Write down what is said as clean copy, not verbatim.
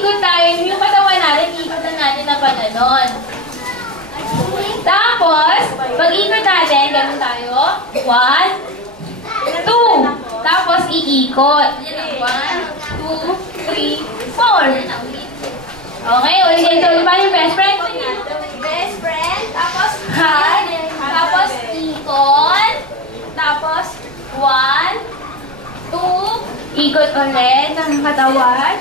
ikot tayo. Yung katawan natin, ikot na natin na pananon. Tapos, pag-ikot natin, ganun tayo. 1, 2. Tapos, iikot. 1, 2, 3, 4. Okay, ulit ito. Paano yung best friend? Best friend, tapos Hug. Tapos, ikot. Tapos, 1, 2. Ikot ulit ng katawan.